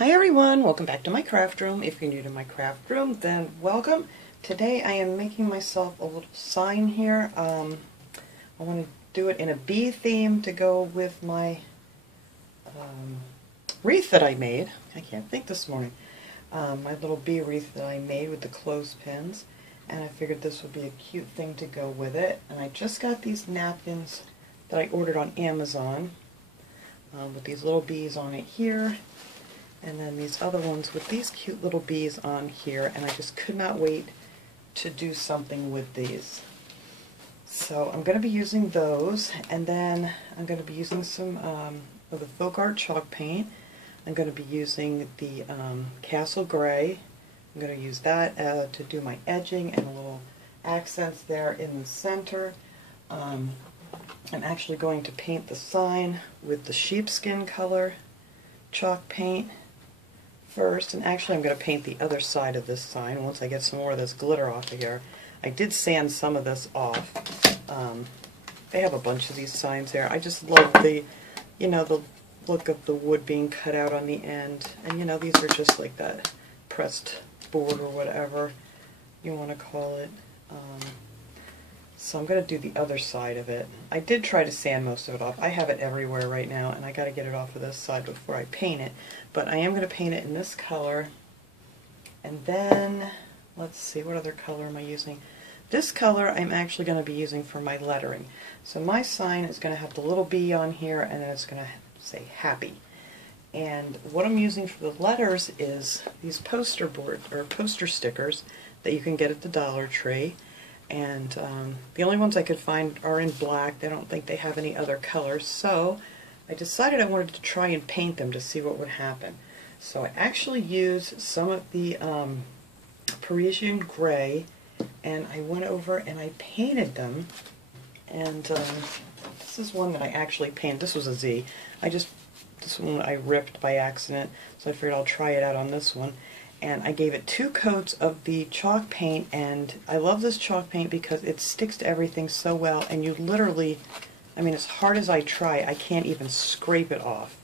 Hi everyone, welcome back to my craft room. If you're new to my craft room, then welcome. Today I am making myself a little sign here. I want to do it in a bee theme to go with my wreath that I made. I can't think this morning. My little bee wreath that I made with the clothespins, and I figured this would be a cute thing to go with it. And I just got these napkins that I ordered on Amazon with these little bees on it here. And then these other ones with these cute little bees on here, and I just could not wait to do something with these. So I'm going to be using those, and then I'm going to be using some of the folk art chalk paint. I'm going to be using the Castle Gray. I'm going to use that to do my edging and a little accents there in the center. I'm actually going to paint the sign with the sheepskin color chalk paint first, and actually I'm going to paint the other side of this sign once I get some more of this glitter off of here. I did sand some of this off. They have a bunch of these signs here. I just love the, the look of the wood being cut out on the end, and these are just like that pressed board or whatever you want to call it. So I'm going to do the other side of it. I did try to sand most of it off. I have it everywhere right now, and I got to get it off of this side before I paint it. But I am going to paint it in this color. And then, let's see, what other color am I using? This color I'm actually going to be using for my lettering. So my sign is going to have the little bee on here, and then it's going to say happy. And what I'm using for the letters is these poster board or poster stickers that you can get at the Dollar Tree. And the only ones I could find are in black. They don't think they have any other colors, so I decided I wanted to try and paint them to see what would happen. So I actually used some of the Parisian Gray, and I went over and I painted them. And this is one that I actually painted. This was a Z. This one I ripped by accident, so I figured I'll try it out on this one. And I gave it 2 coats of the chalk paint, and I love this chalk paint because it sticks to everything so well, and you literally, as hard as I try, I can't even scrape it off.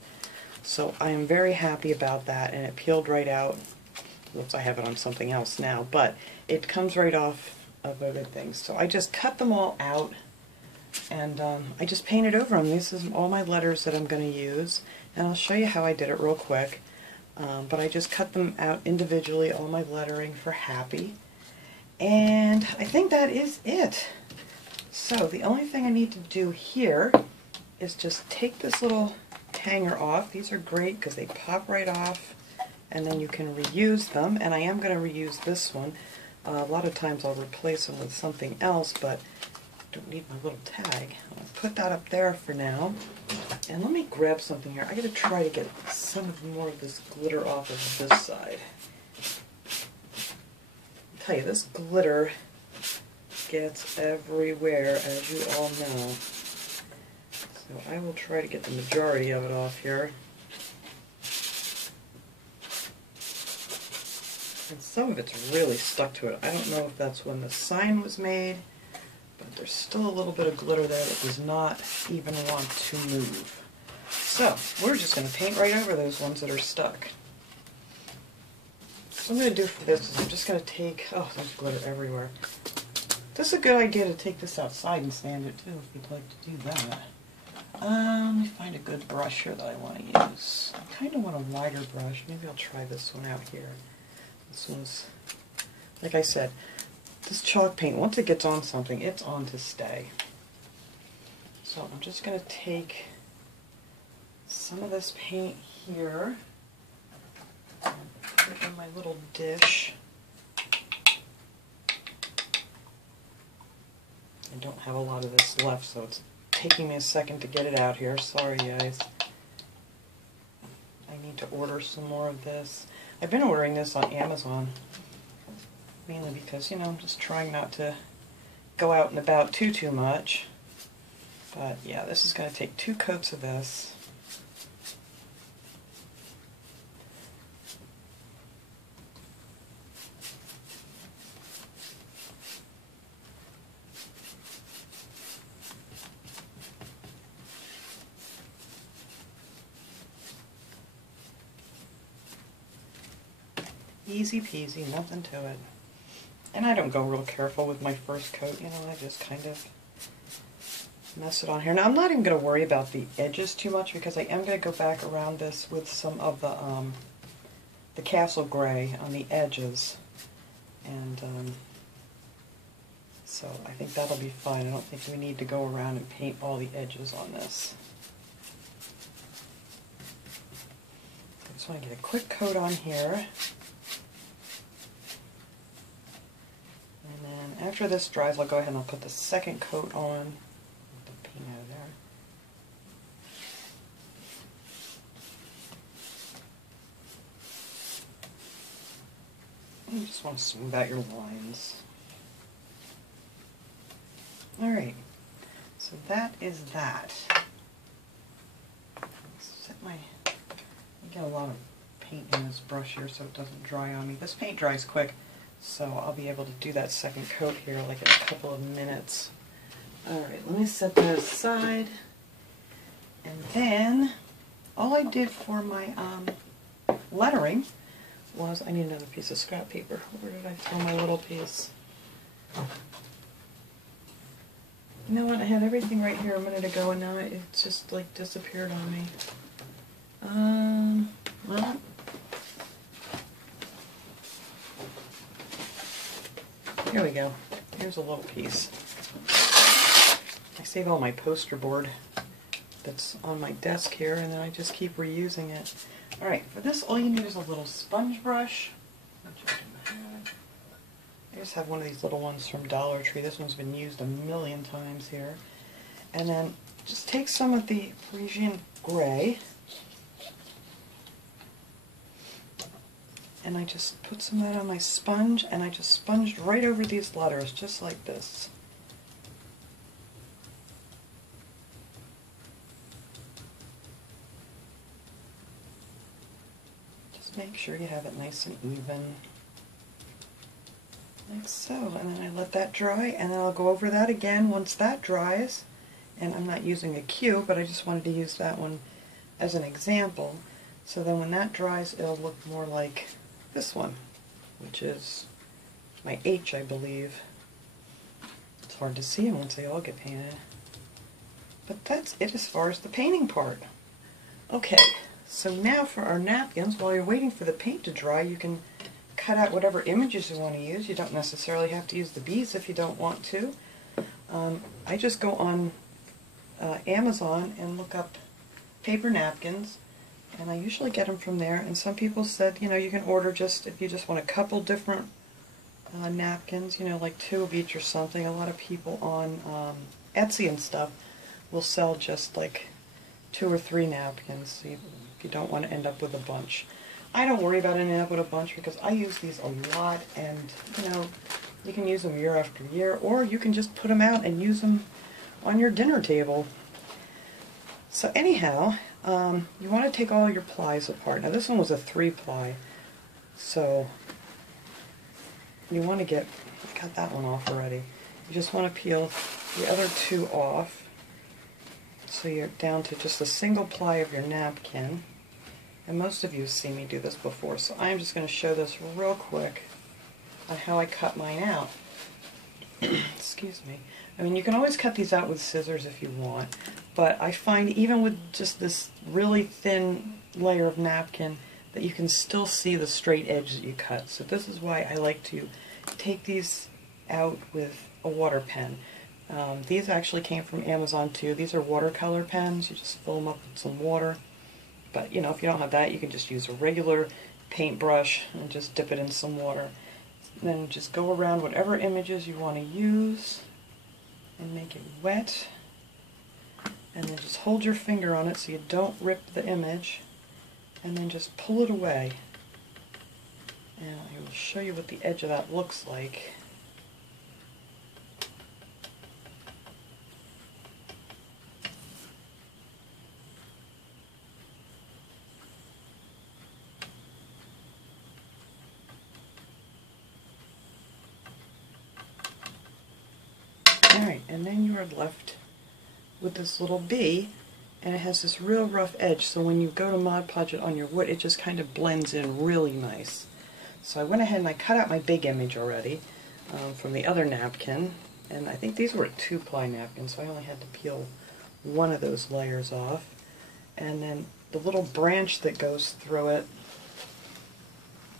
So I am very happy about that, and it peeled right out. Whoops, I have it on something else now, but it comes right off of other things. So I just cut them all out, and I just painted over them. This is all my letters that I'm going to use, and I'll show you how I did it real quick. But I just cut them out individually, all my lettering for happy. And I think that is it. So the only thing I need to do here is just take this little hanger off. These are great because they pop right off, and then you can reuse them. And I am going to reuse this one. A lot of times I'll replace them with something else, but I don't need my little tag. I'll put that up there for now. And let me grab something here. I gotta try to get some more of this glitter off of this side. I'll tell you, this glitter gets everywhere, as you all know. So I will try to get the majority of it off here. And some of it's really stuck to it. I don't know if that's when the sign was made, but there's still a little bit of glitter there that does not even want to move. So, we're just going to paint right over those ones that are stuck. So what I'm going to do for this is I'm just going to take, oh, there's glitter everywhere. This is a good idea to take this outside and sand it too, if you'd like to do that. Let me find a good brush here that I want to use. I kind of want a wider brush. Maybe I'll try this one out here. This one's, like I said, this chalk paint, once it gets on something, it's on to stay. So I'm just going to take some of this paint here and put it in my little dish. I don't have a lot of this left, so it's taking me a second to get it out here. Sorry, guys. I need to order some more of this. I've been ordering this on Amazon, mainly because, I'm just trying not to go out and about too much. But yeah, this is going to take 2 coats of this. Easy peasy, nothing to it. And I don't go real careful with my first coat, you know, I just kind of mess it on here. Now I'm not even going to worry about the edges too much because I am going to go back around this with some of the Castle Gray on the edges. And so I think that'll be fine. I don't think we need to go around and paint all the edges on this. I just want to get a quick coat on here. And then after this dries, I'll go ahead and I'll put the second coat on. Get the paint out of there. You just want to smooth out your lines. Alright, so that is that. Set my, I get a lot of paint in this brush here so it doesn't dry on me. This paint dries quick, so I'll be able to do that second coat here like in a couple of minutes. Alright, let me set that aside. And then, all I did for my lettering was, I need another piece of scrap paper. Where did I throw my little piece? You know what, I had everything right here a minute ago and now it just like disappeared on me. Well, here we go. Here's a little piece. I save all my poster board that's on my desk here and then I just keep reusing it. Alright, for this all you need is a little sponge brush. I just have one of these little ones from Dollar Tree. This one's been used a million times here. And then just take some of the Parisian Gray and I just put some of that on my sponge and I just sponged right over these letters just like this. Just make sure you have it nice and even. Like so, and then I let that dry, and then I'll go over that again once that dries. And I'm not using a Q, but I just wanted to use that one as an example. So then when that dries, it'll look more like this one, which is my H, I believe. It's hard to see once they all get painted. But that's it as far as the painting part. Okay, so now for our napkins, while you're waiting for the paint to dry, you can cut out whatever images you want to use. You don't necessarily have to use the bees if you don't want to. I just go on Amazon and look up paper napkins, and I usually get them from there. And some people said, you know, you can order just, if you just want a couple different napkins, you know, like 2 of each or something. A lot of people on Etsy and stuff will sell just like 2 or 3 napkins, so if you don't want to end up with a bunch. I don't worry about ending up with a bunch because I use these a lot, and you know, you can use them year after year, or you can just put them out and use them on your dinner table. So anyhow, you want to take all your plies apart. Now this one was a 3-ply, so you want to get, I got that one off already. You just want to peel the other 2 off, so you're down to just a single ply of your napkin. And most of you have seen me do this before, so I'm just going to show this real quick on how I cut mine out. Excuse me. I mean, you can always cut these out with scissors if you want, but I find even with just this really thin layer of napkin that you can still see the straight edge that you cut. So this is why I like to take these out with a water pen. These actually came from Amazon too. These are watercolor pens. You just fill them up with some water. But, you know, if you don't have that, you can just use a regular paintbrush and just dip it in some water. And then just go around whatever images you want to use and make it wet. And then just hold your finger on it so you don't rip the image. And then just pull it away. And I will show you what the edge of that looks like. Alright, and then you are left with this little bee, and it has this real rough edge, so when you go to Mod Podge it on your wood, it just kind of blends in really nice. So I went ahead and I cut out my big image already from the other napkin, and I think these were 2-ply napkins, so I only had to peel one of those layers off. And then the little branch that goes through it,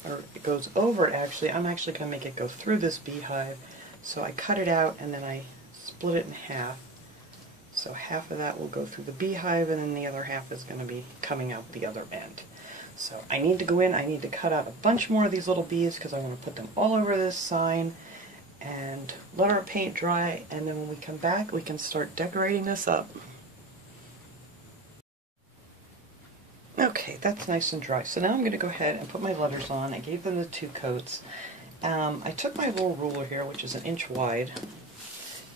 or it goes over it actually, I'm actually going to make it go through this beehive. So I cut it out and then I split it in half. So half of that will go through the beehive and then the other half is going to be coming out the other end. So I need to go in, I need to cut out a bunch more of these little bees because I want to put them all over this sign and let our paint dry, and then when we come back we can start decorating this up. Okay, that's nice and dry. So now I'm going to go ahead and put my letters on. I gave them the 2 coats. I took my little ruler here, which is 1 inch wide,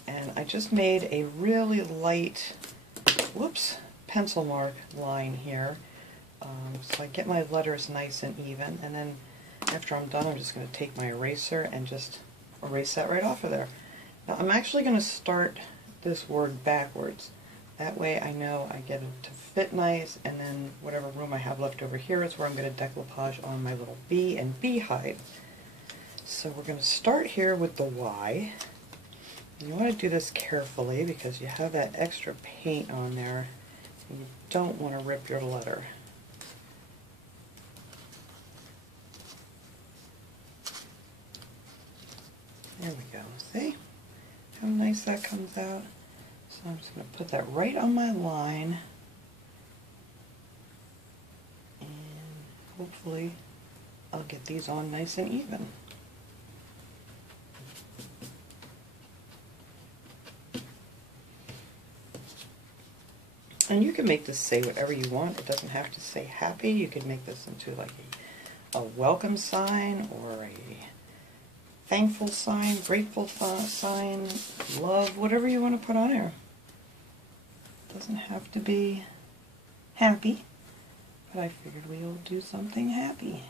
and I just made a really light, pencil mark line here. So I get my letters nice and even, and then after I'm done I'm just going to take my eraser and just erase that right off of there. Now I'm actually going to start this word backwards. That way I know I get it to fit nice, and then whatever room I have left over here is where I'm going to decoupage on my little bee and beehive. So we're going to start here with the Y. And you want to do this carefully because you have that extra paint on there and you don't want to rip your letter. There we go. See how nice that comes out? So I'm just going to put that right on my line, and hopefully I'll get these on nice and even. And you can make this say whatever you want. It doesn't have to say happy. You can make this into like a welcome sign or a thankful sign, grateful sign, love, whatever you want to put on there. It doesn't have to be happy, but I figured we'll do something happy.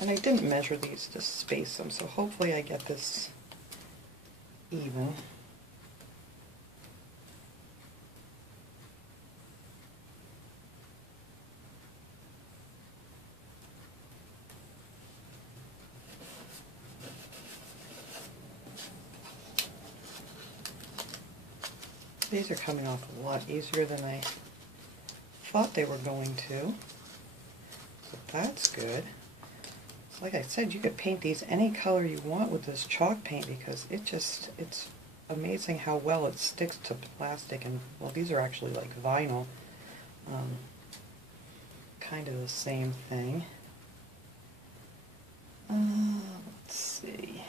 And I didn't measure these to space them, so hopefully I get this even. These are coming off a lot easier than I thought they were going to, so that's good. So like I said, you could paint these any color you want with this chalk paint because it's amazing how well it sticks to plastic, and well, these are actually like vinyl, kind of the same thing. Let's see.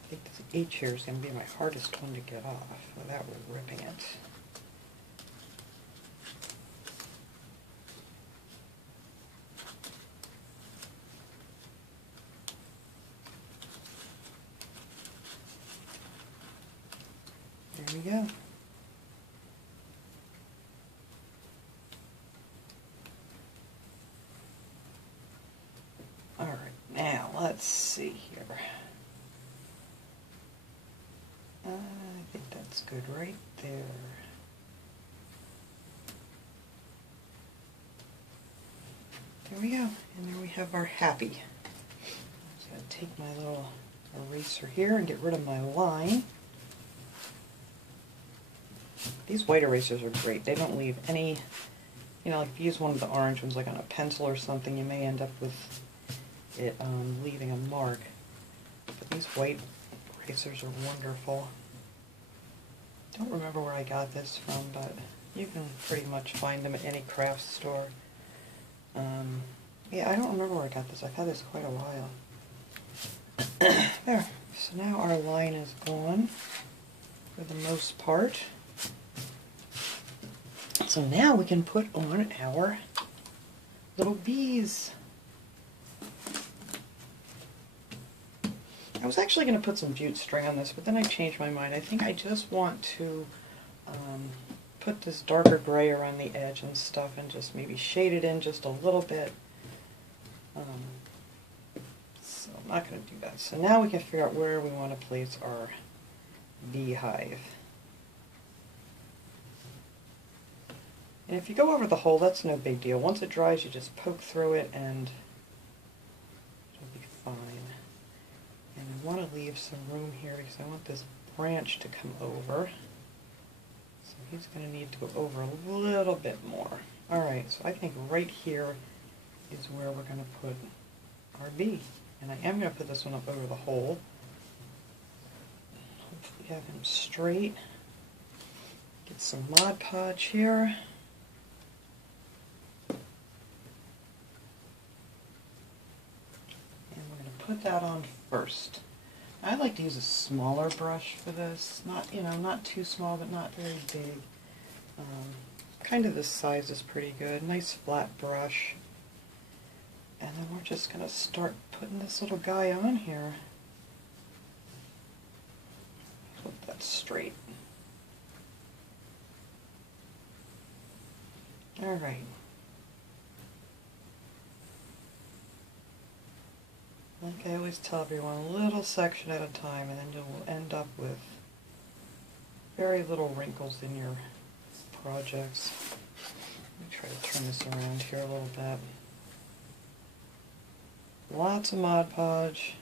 I think this H here is going to be my hardest one to get off without ripping it. There we go. All right, now let's see here. I think that's good right there. There we go, and there we have our happy. I'm just going to take my little eraser here and get rid of my line. These white erasers are great. They don't leave any, you know, like if you use one of the orange ones like on a pencil or something, you may end up with it leaving a mark. But these white erasers are wonderful. Don't remember where I got this from, but you can pretty much find them at any craft store. Yeah, I don't remember where I got this. I've had this quite a while. There. So now our line is gone for the most part. So now we can put on our little bees. I was actually going to put some jute string on this, but then I changed my mind. I think I just want to put this darker gray around the edge and stuff and just maybe shade it in just a little bit. So I'm not going to do that. So now we can figure out where we want to place our beehive. And if you go over the hole, that's no big deal. Once it dries, you just poke through it and it'll be fine. And I want to leave some room here because I want this branch to come over. So he's going to need to go over a little bit more. Alright, so I think right here is where we're going to put our bee. And I am going to put this one up over the hole. Hopefully have him straight. Get some Mod Podge here. Put that on first. I like to use a smaller brush for this. Not, not too small, but not very big. Kind of this size is pretty good. Nice flat brush. And then we're just going to start putting this little guy on here. Flip that straight. Alright. Like I always tell everyone, a little section at a time, and then you'll end up with very little wrinkles in your projects. Let me try to turn this around here a little bit. Lots of Mod Podge,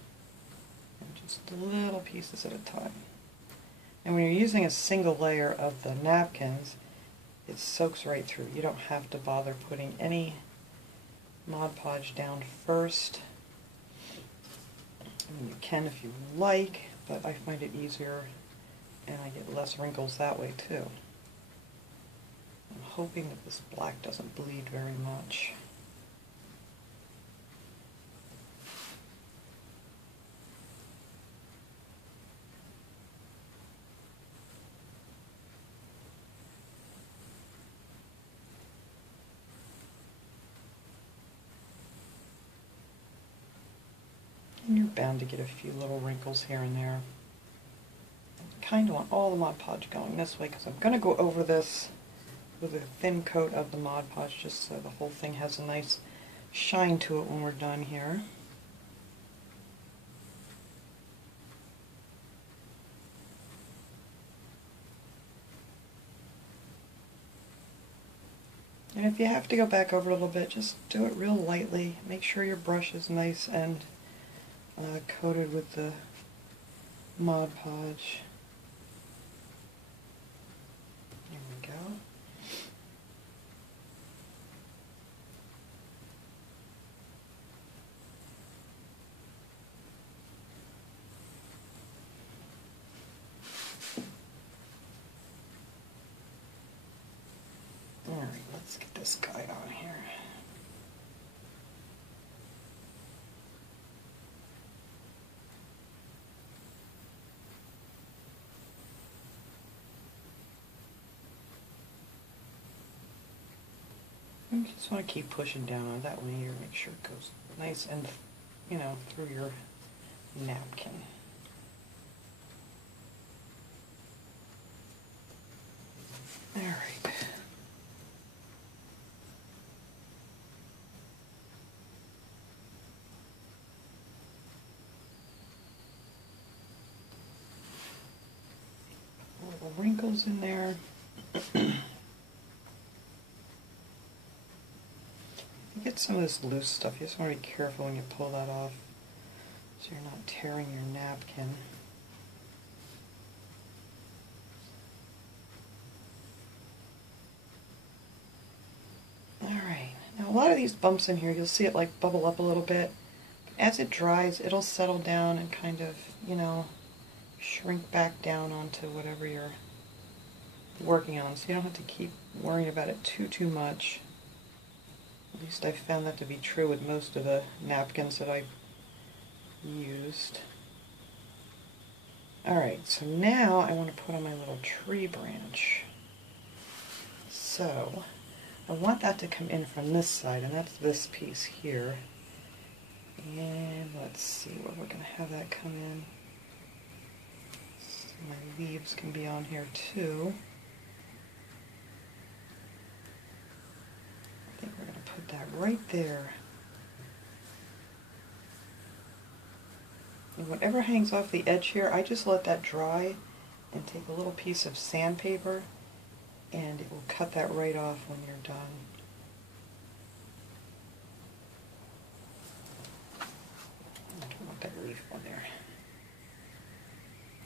and just little pieces at a time. And when you're using a single layer of the napkins, it soaks right through. You don't have to bother putting any Mod Podge down first. I mean, you can if you like, but I find it easier and I get less wrinkles that way too. I'm hoping that this black doesn't bleed very much. And you're bound to get a few little wrinkles here and there. I kind of want all the Mod Podge going this way because I'm going to go over this with a thin coat of the Mod Podge just so the whole thing has a nice shine to it when we're done here. And if you have to go back over a little bit, just do it real lightly. Make sure your brush is nice and coated with the Mod Podge. There we go. Alright, let's get this guy on here. You just want to keep pushing down on it. That way you make sure it goes nice and, through your napkin. Alright. Little wrinkles in there. Get some of this loose stuff. You just want to be careful when you pull that off so you're not tearing your napkin. Alright, now a lot of these bumps in here, you'll see it like bubble up a little bit. As it dries, it'll settle down and kind of, shrink back down onto whatever you're working on. So you don't have to keep worrying about it too much. At least I found that to be true with most of the napkins that I've used. Alright, so now I want to put on my little tree branch. So, I want that to come in from this side, and that's this piece here. And let's see where we're going to have that come in. So my leaves can be on here too. I think we're going to put that right there. And whatever hangs off the edge here, I just let that dry and take a little piece of sandpaper and it will cut that right off when you're done. I don't want that leaf on there.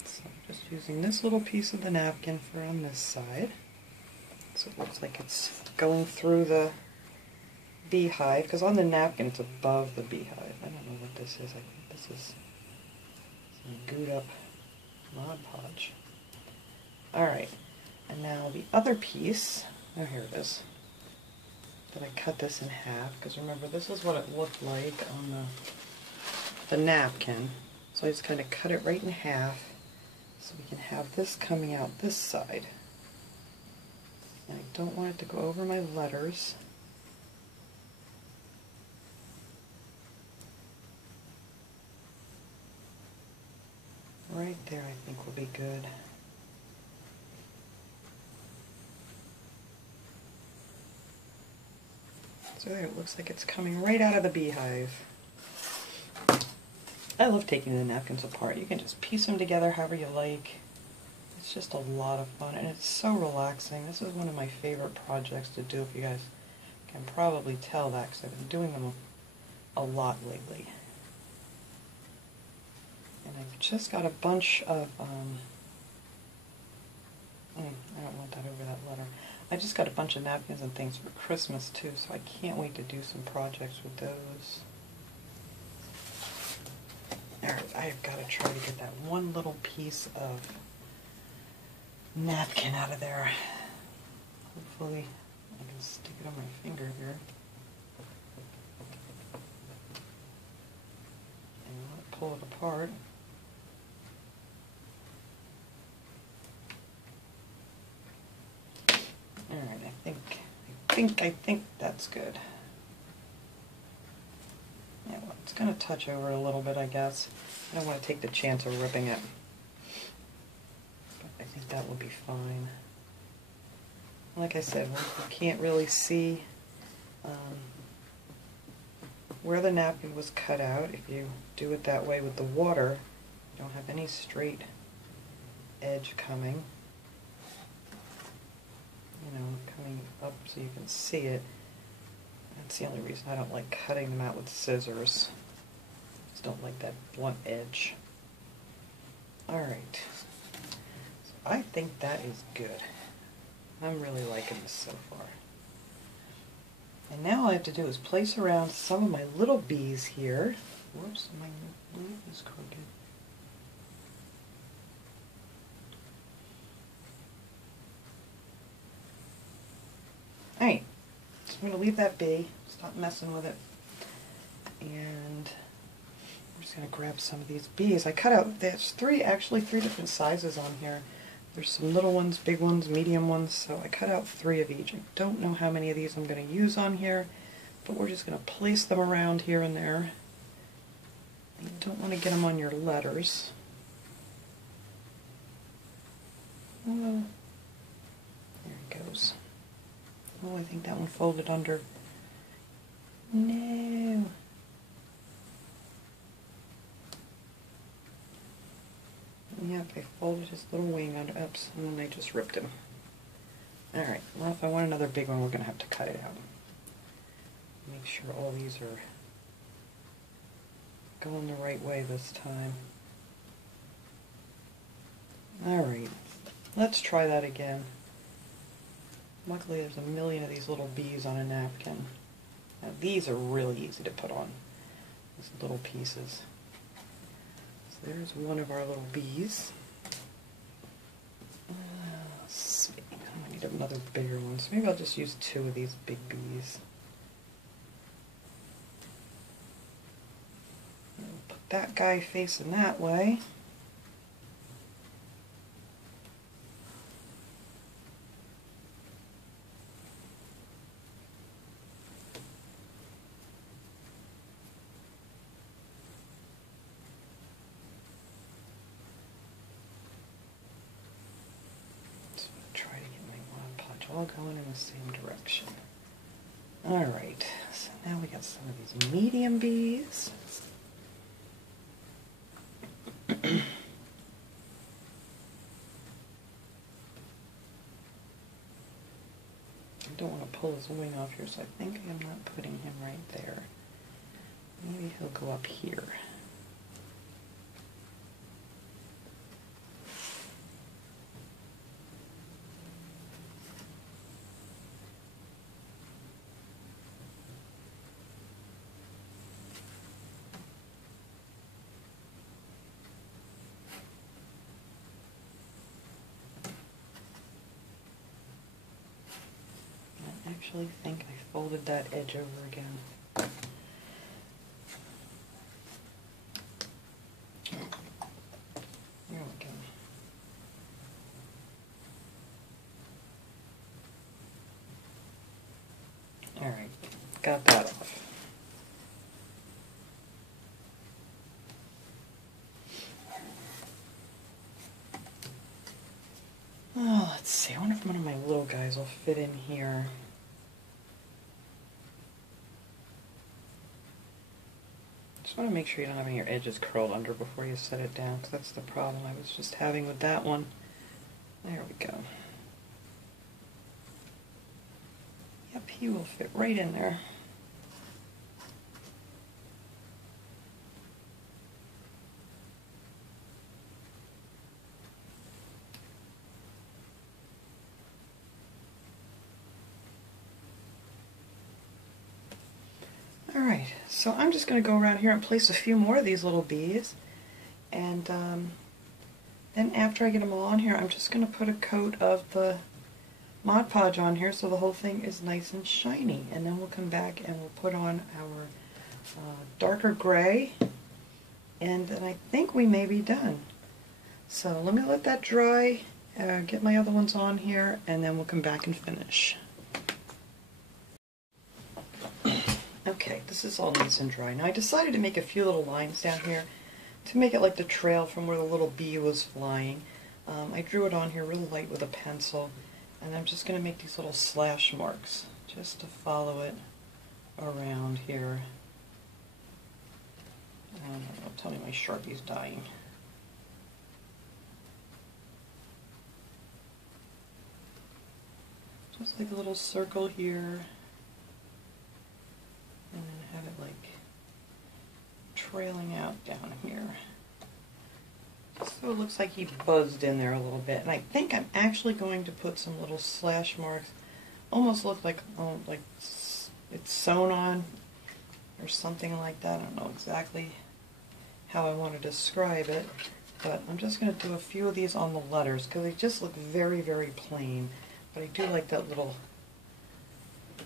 So I'm just using this little piece of the napkin for on this side. So it looks like it's going through the beehive, because on the napkin it's above the beehive. I don't know what this is. I think this is some gooed up Mod Podge. Alright, and now the other piece, oh here it is, that I cut this in half, because remember this is what it looked like on the napkin. So I just kind of cut it right in half so we can have this coming out this side. And I don't want it to go over my letters. Right there I think will be good. So there, it looks like it's coming right out of the beehive. I love taking the napkins apart. You can just piece them together however you like. It's just a lot of fun and it's so relaxing. This is one of my favorite projects to do, if you guys can probably tell that, because I've been doing them a lot lately. And I've just got a bunch of, I don't want that over that letter. I just got a bunch of napkins and things for Christmas too, so I can't wait to do some projects with those. Alright, I've got to try to get that one little piece of napkin out of there. Hopefully I can stick it on my finger here. And pull it apart. Alright, I think that's good. Yeah, well, it's going to touch over a little bit, I guess. I don't want to take the chance of ripping it. But I think that will be fine. Like I said, once you can't really see where the napkin was cut out, if you do it that way with the water, you don't have any straight edge coming. You know, coming up so you can see it. That's the only reason I don't like cutting them out with scissors. I just don't like that blunt edge. Alright. So I think that is good. I'm really liking this so far. And now all I have to do is place around some of my little bees here. Whoops, my leaf is crooked. Alright, so I'm going to leave that be, stop messing with it, and I'm just going to grab some of these bees. I cut out, there's actually three different sizes on here. There's some little ones, big ones, medium ones, so I cut out 3 of each. I don't know how many of these I'm going to use on here, but we're just going to place them around here and there. You don't want to get them on your letters. There it goes. Oh, I think that one folded under. No. Yep, I folded his little wing under. Oops, and then I just ripped him. Alright, well, if I want another big one, we're going to have to cut it out. Make sure all these are going the right way this time. Alright, let's try that again. Luckily there's a million of these little bees on a napkin. Now these are really easy to put on, these little pieces. So there's one of our little bees. Let's see, I need another bigger one, so maybe I'll just use 2 of these big bees. And put that guy facing that way. much, all going in the same direction. Alright, so now we got some of these medium bees. I don't want to pull his wing off here, so I think I'm not putting him right there. Maybe he'll go up here. I actually think I folded that edge over again. There we go. Alright, got that off. Oh, let's see. I wonder if one of my little guys will fit in here. Just want to make sure you don't have your edges curled under before you set it down, because that's the problem I was just having with that one. There we go. Yep, he will fit right in there. Alright, so I'm just going to go around here and place a few more of these little bees, and then after I get them all on here, I'm just going to put a coat of the Mod Podge on here so the whole thing is nice and shiny, and then we'll come back and we'll put on our darker gray, and then I think we may be done. So let me let that dry, get my other ones on here, and then we'll come back and finish. Okay, this is all nice and dry. Now I decided to make a few little lines down here to make it like the trail from where the little bee was flying. I drew it on here real light with a pencil, and I'm just going to make these little slash marks just to follow it around here. Tell me my Sharpie's dying. Just like a little circle here. And then have it like trailing out down here. So it looks like he buzzed in there a little bit. And I think I'm actually going to put some little slash marks. Almost look like it's sewn on or something like that. I don't know exactly how I want to describe it. But I'm just going to do a few of these on the letters because they just look very, very plain. But I do like that little...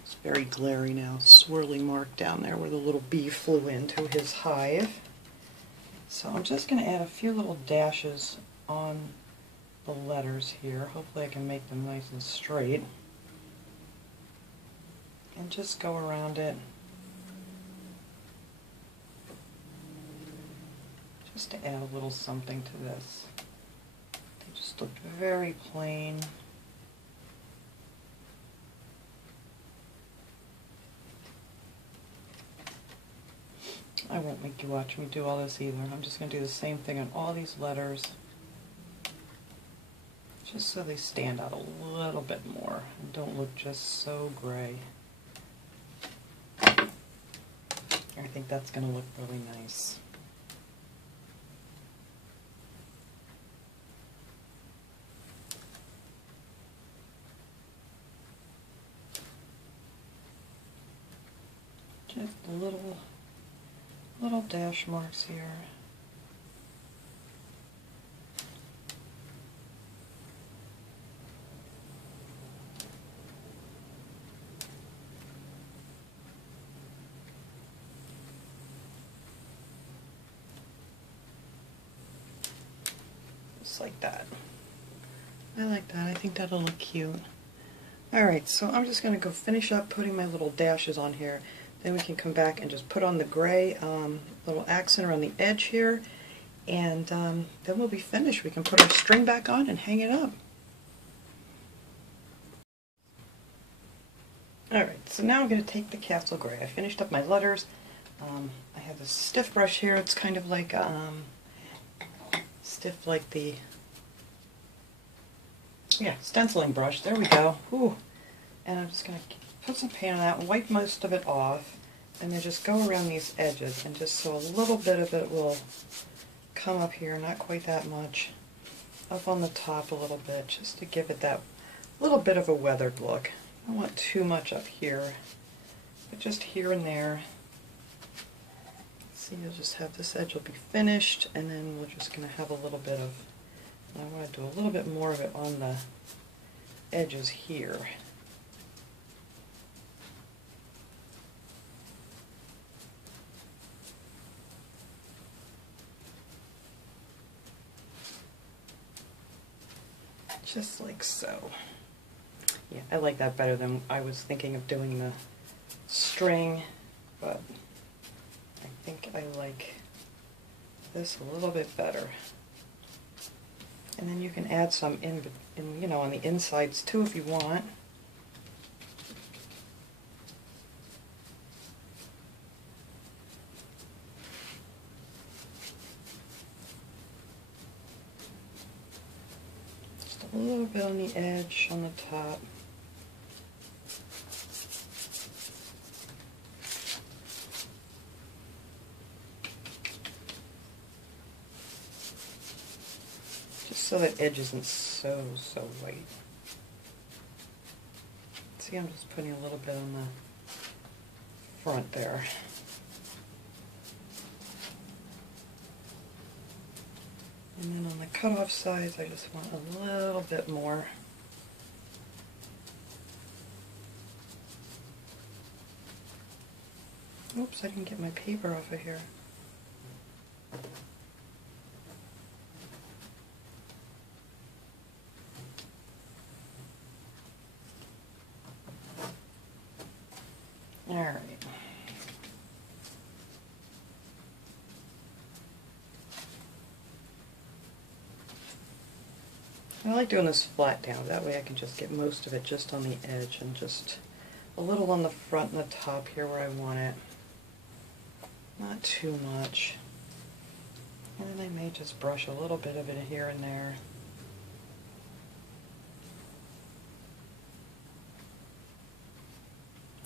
It's very glary now, swirly mark down there where the little bee flew into his hive. So I'm just going to add a few little dashes on the letters here. Hopefully I can make them nice and straight. And just go around it. Just to add a little something to this. They just look very plain. I won't make you watch me do all this either. I'm just going to do the same thing on all these letters, just so they stand out a little bit more and don't look just so gray. I think that's going to look really nice. Just little dash marks here. Just like that. I like that. I think that'll look cute. Alright, so I'm just going to go finish up putting my little dashes on here. Then we can come back and just put on the gray little accent around the edge here, and then we'll be finished. We can put our string back on and hang it up. Alright, so now I'm going to take the Castle Gray. I finished up my letters. I have this stiff brush here. It's kind of like stiff like the stenciling brush. There we go. Ooh. And I'm just going to put some paint on that and wipe most of it off, and then just go around these edges, and just so a little bit of it will come up here, not quite that much, up on the top a little bit, just to give it that little bit of a weathered look. I don't want too much up here, but just here and there. See, you'll just have this edge will be finished, and then we're just going to have a little bit of, I want to do a little bit more of it on the edges here. Just like so. Yeah, I like that better than I was thinking of doing the string, but I think I like this a little bit better. And then you can add some in you know, on the insides too if you want. A little bit on the edge, on the top. Just so that edge isn't so white. See, I'm just putting a little bit on the front there. And then on the cutoff sides, I just want a little bit more. Oops, I didn't get my paper off of here. All right. I like doing this flat down, that way I can just get most of it just on the edge and just a little on the front and the top here where I want it. Not too much. And then I may just brush a little bit of it here and there.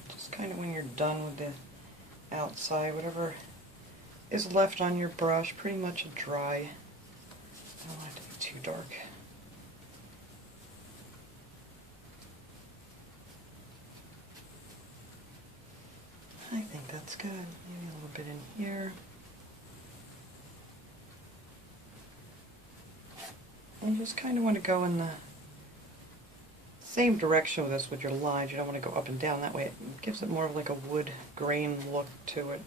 Just kind of when you're done with the outside, whatever is left on your brush, pretty much a dry. I don't want it to be too dark. I think that's good. Maybe a little bit in here. And you just kind of want to go in the same direction with this with your lines. You don't want to go up and down. That way it gives it more of like a wood grain look to it.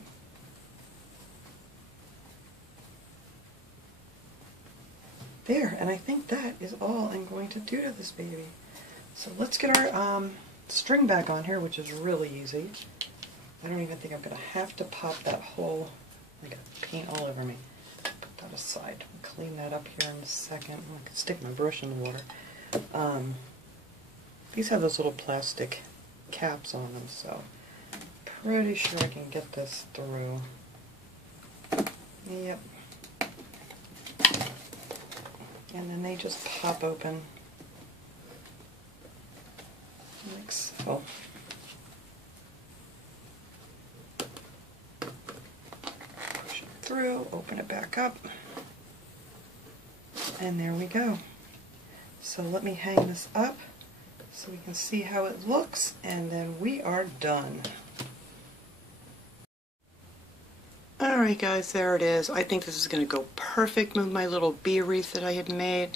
There, and I think that is all I'm going to do to this baby. So let's get our string back on here, which is really easy. I don't even think I'm going to have to pop that whole, I got paint all over me. Put that aside. I'll clean that up here in a second. I can stick my brush in the water. These have those little plastic caps on them, so pretty sure I can get this through. Yep. And then they just pop open like so. Push it through, open it back up, and there we go. So let me hang this up so we can see how it looks, and then we are done. Alright guys, there it is. I think this is going to go perfect with my little bee wreath that I had made.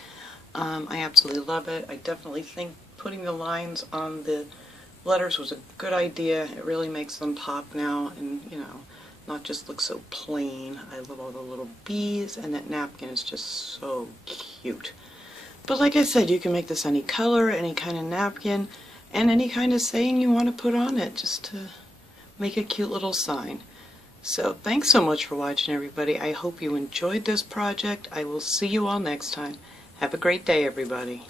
I absolutely love it. I definitely think putting the lines on the letters was a good idea. It really makes them pop now and, you know, not just look so plain. I love all the little bees, and that napkin is just so cute. But like I said, you can make this any color, any kind of napkin, and any kind of saying you want to put on it, just to make a cute little sign. So thanks so much for watching, everybody. I hope you enjoyed this project. I will see you all next time. Have a great day, everybody.